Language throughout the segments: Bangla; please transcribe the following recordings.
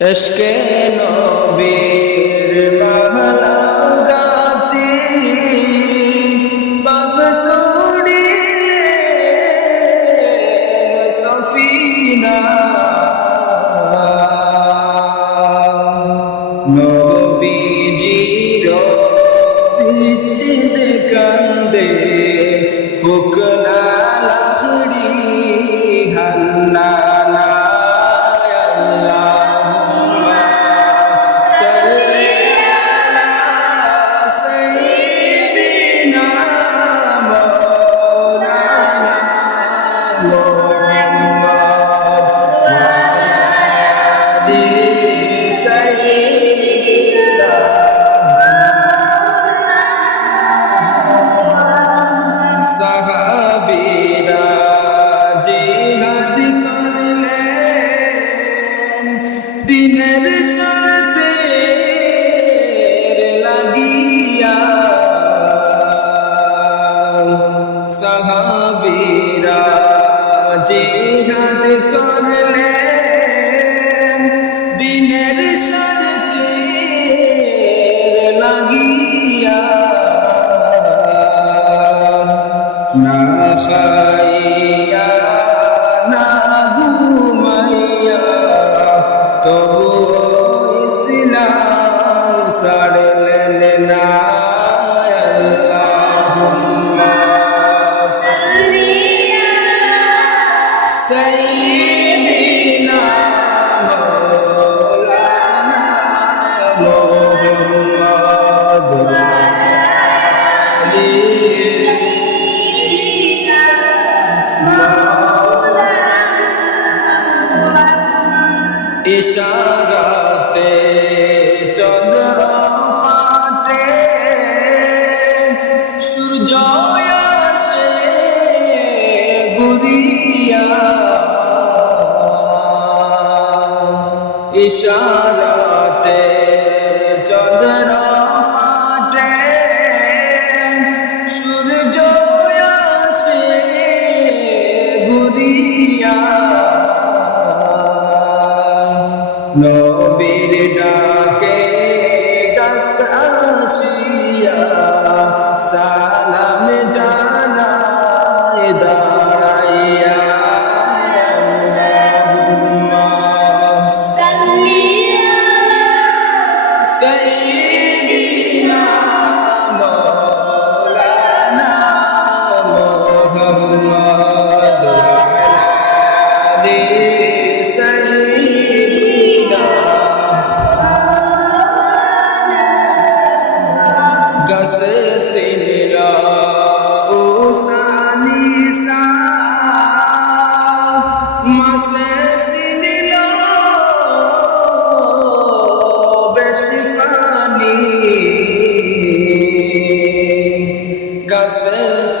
এসকে নবীর মাহলা গাতি পাগ সড়িলে সফিনা। নবীজির বিচ্ছেদ কান্দে হুকা দিনের সাথে লাগিয়া সাহাবীরা জিহাদ করলে দিনের সাথে লাগিয়া না খাই ইশারাতে চন্দ্র ফাটে সূর্য আসে গুরিয়া ইশারা No.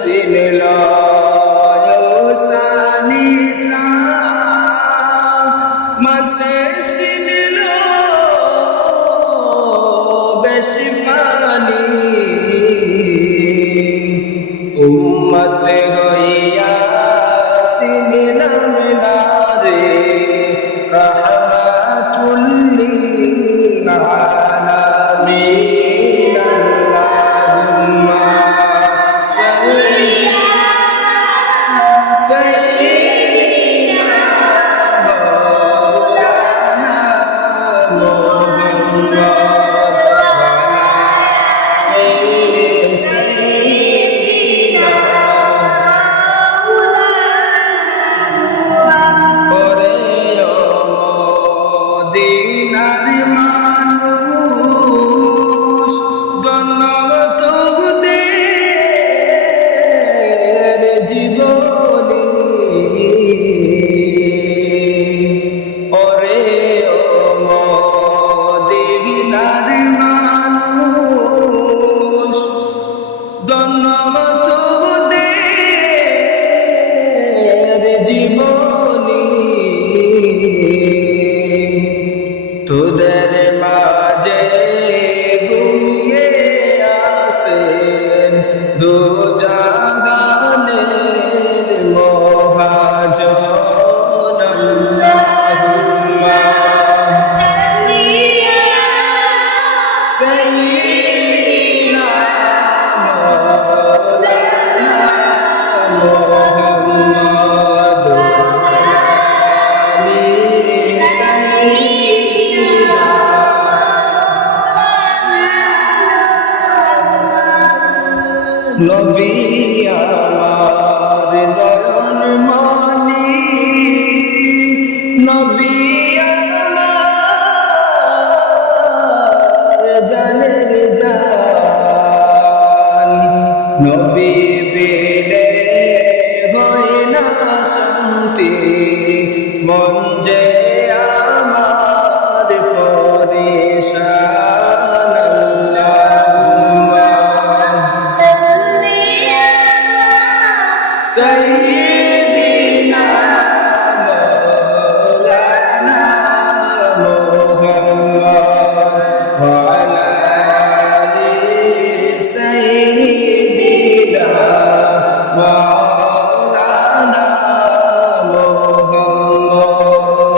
see me নবী আমার নয়ন মনি নবী আমার say.